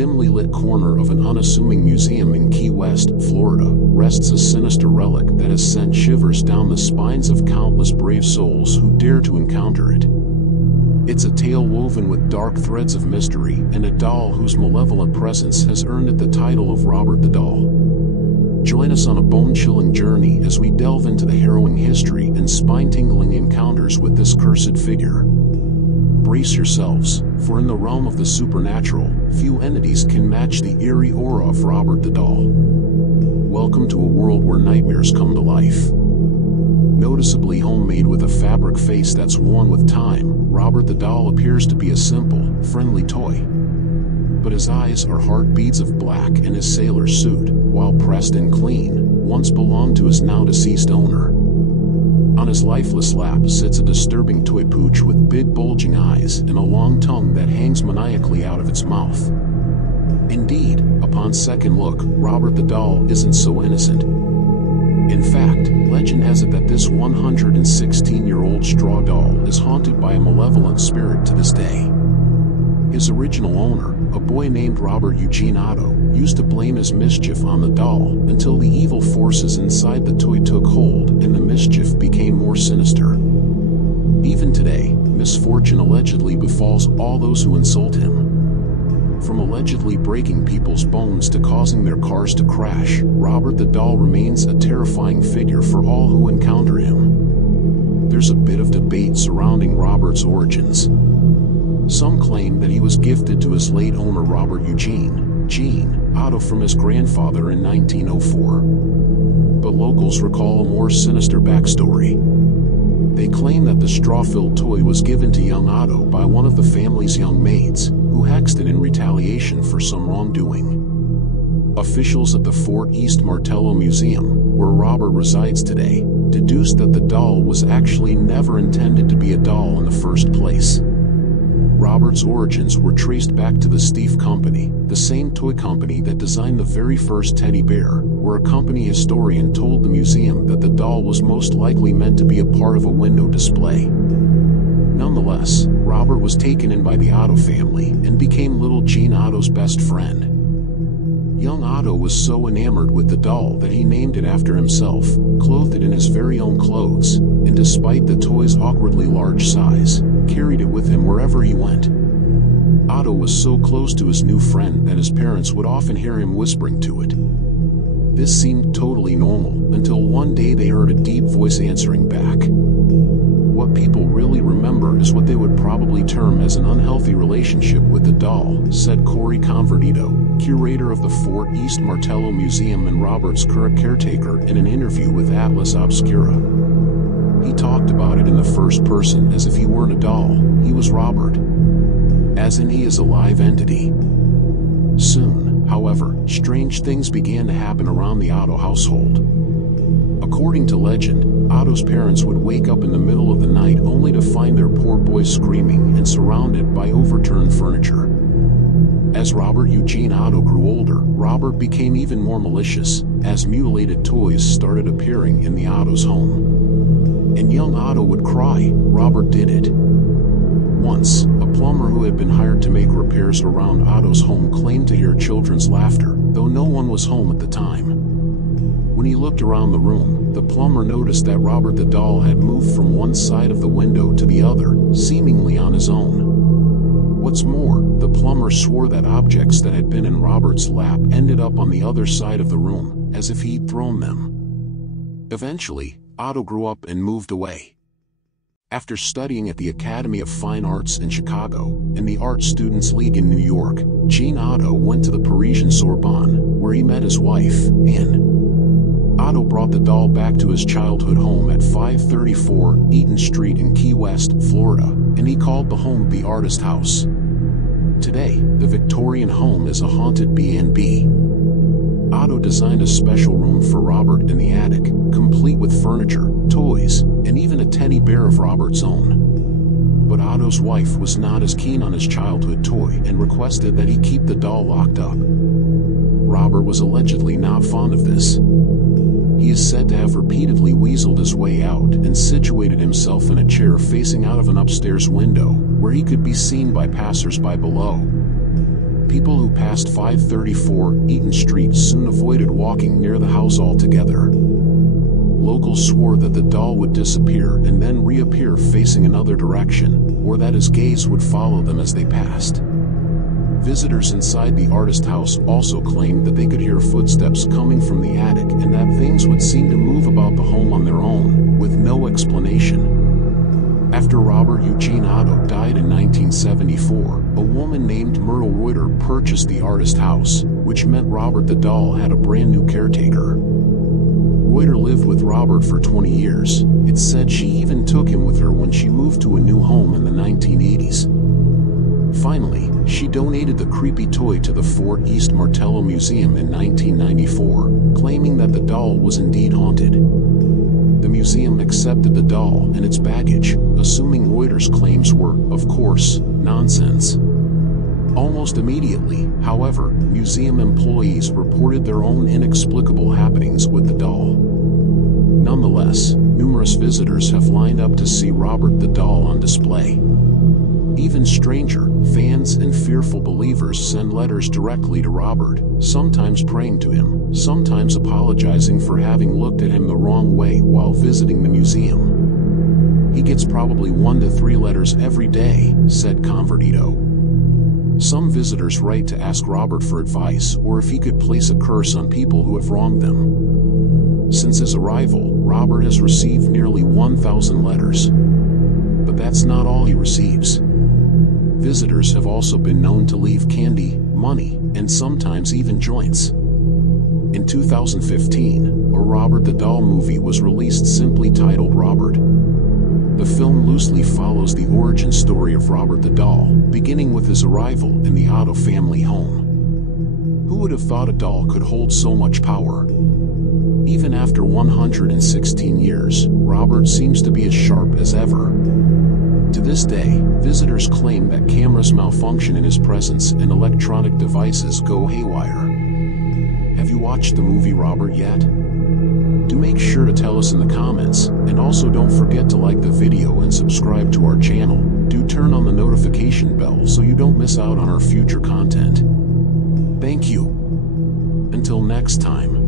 dimly lit corner of an unassuming museum in Key West, Florida, rests a sinister relic that has sent shivers down the spines of countless brave souls who dare to encounter it. It's a tale woven with dark threads of mystery and a doll whose malevolent presence has earned it the title of Robert the Doll. Join us on a bone-chilling journey as we delve into the harrowing history and spine-tingling encounters with this cursed figure. Brace yourselves, for in the realm of the supernatural, few entities can match the eerie aura of Robert the Doll. Welcome to a world where nightmares come to life. Noticeably homemade with a fabric face that's worn with time, Robert the Doll appears to be a simple, friendly toy. But his eyes are hard beads of black and his sailor suit, while pressed and clean, once belonged to his now-deceased owner. On his lifeless lap sits a disturbing toy pooch with big bulging eyes and a long tongue that hangs maniacally out of its mouth. Indeed, upon second look, Robert the Doll isn't so innocent. In fact, legend has it that this 116-year-old straw doll is haunted by a malevolent spirit to this day. His original owner, a boy named Robert Eugene Otto, used to blame his mischief on the doll until the evil forces inside the toy took hold and the mischief became more sinister. Even today, misfortune allegedly befalls all those who insult him. From allegedly breaking people's bones to causing their cars to crash, Robert the Doll remains a terrifying figure for all who encounter him. There's a bit of debate surrounding Robert's origins. Some claim that he was gifted to his late owner Robert Eugene Otto from his grandfather in 1904. But locals recall a more sinister backstory. They claim that the straw-filled toy was given to young Otto by one of the family's young maids, who hexed it in retaliation for some wrongdoing. Officials at the Fort East Martello Museum, where Robert resides today, deduced that the doll was actually never intended to be a doll in the first place. Robert's origins were traced back to the Steiff Company, the same toy company that designed the very first teddy bear, where a company historian told the museum that the doll was most likely meant to be a part of a window display. Nonetheless, Robert was taken in by the Otto family and became little Gene Otto's best friend. Young Otto was so enamored with the doll that he named it after himself, clothed it in his very own clothes, and despite the toy's awkwardly large size, carried it with him wherever he went. Otto was so close to his new friend that his parents would often hear him whispering to it. This seemed totally normal, until one day they heard a deep voice answering back. What people really remember is what they would probably term as an unhealthy relationship with the doll, said Corey Convertito, curator of the Fort East Martello Museum and Robert's current caretaker, in an interview with Atlas Obscura. He talked about it in the first person as if he weren't a doll, he was Robert. As in he is a live entity. Soon, however, strange things began to happen around the Otto household. According to legend, Otto's parents would wake up in the middle of the night only to find their poor boy screaming and surrounded by overturned furniture. As Robert Eugene Otto grew older, Robert became even more malicious, as mutilated toys started appearing in the Otto's home. And young Otto would cry, "Robert did it." Once, a plumber who had been hired to make repairs around Otto's home claimed to hear children's laughter, though no one was home at the time. When he looked around the room, the plumber noticed that Robert the Doll had moved from one side of the window to the other, seemingly on his own. What's more, the plumber swore that objects that had been in Robert's lap ended up on the other side of the room, as if he'd thrown them. Eventually, Otto grew up and moved away. After studying at the Academy of Fine Arts in Chicago and the Art Students League in New York, Gene Otto went to the Parisian Sorbonne, where he met his wife, Anne. Otto brought the doll back to his childhood home at 534 Eaton Street in Key West, Florida, and he called the home the Artist House. Today, the Victorian home is a haunted B&B. Otto designed a special room for Robert in the attic, complete with furniture, toys, and even a teddy bear of Robert's own. But Otto's wife was not as keen on his childhood toy and requested that he keep the doll locked up. Robert was allegedly not fond of this. He is said to have repeatedly weaseled his way out and situated himself in a chair facing out of an upstairs window, where he could be seen by passers-by below. People who passed 534 Eaton Street soon avoided walking near the house altogether. Locals swore that the doll would disappear and then reappear facing another direction, or that his gaze would follow them as they passed. Visitors inside the artist house also claimed that they could hear footsteps coming from the attic and that things would seem to move about the home on their own, with no explanation. After Robert Eugene Otto died in 1974, a woman named Myrtle Reuter purchased the artist house, which meant Robert the doll had a brand new caretaker. Reuter lived with Robert for 20 years. It's said she even took him with her when she moved to a new home in the 1980s. Finally, she donated the creepy toy to the Fort East Martello Museum in 1994, claiming that the doll was indeed haunted. The museum accepted the doll and its baggage, assuming Reuter's claims were, of course, nonsense. Almost immediately, however, museum employees reported their own inexplicable happenings with the doll. Nonetheless, numerous visitors have lined up to see Robert the doll on display. Even stranger, fans and fearful believers send letters directly to Robert, sometimes praying to him, sometimes apologizing for having looked at him the wrong way while visiting the museum. He gets probably 1 to 3 letters every day, said Convertito. Some visitors write to ask Robert for advice or if he could place a curse on people who have wronged them. Since his arrival, Robert has received nearly 1,000 letters. But that's not all he receives. Visitors have also been known to leave candy, money, and sometimes even joints. In 2015, a Robert the Doll movie was released simply titled Robert. The film loosely follows the origin story of Robert the Doll, beginning with his arrival in the Otto family home. Who would have thought a doll could hold so much power? Even after 116 years, Robert seems to be as sharp as ever. To this day, visitors claim that cameras malfunction in his presence and electronic devices go haywire. Have you watched the movie Robert yet? Do make sure to tell us in the comments, and also don't forget to like the video and subscribe to our channel. Do turn on the notification bell so you don't miss out on our future content. Thank you. Until next time.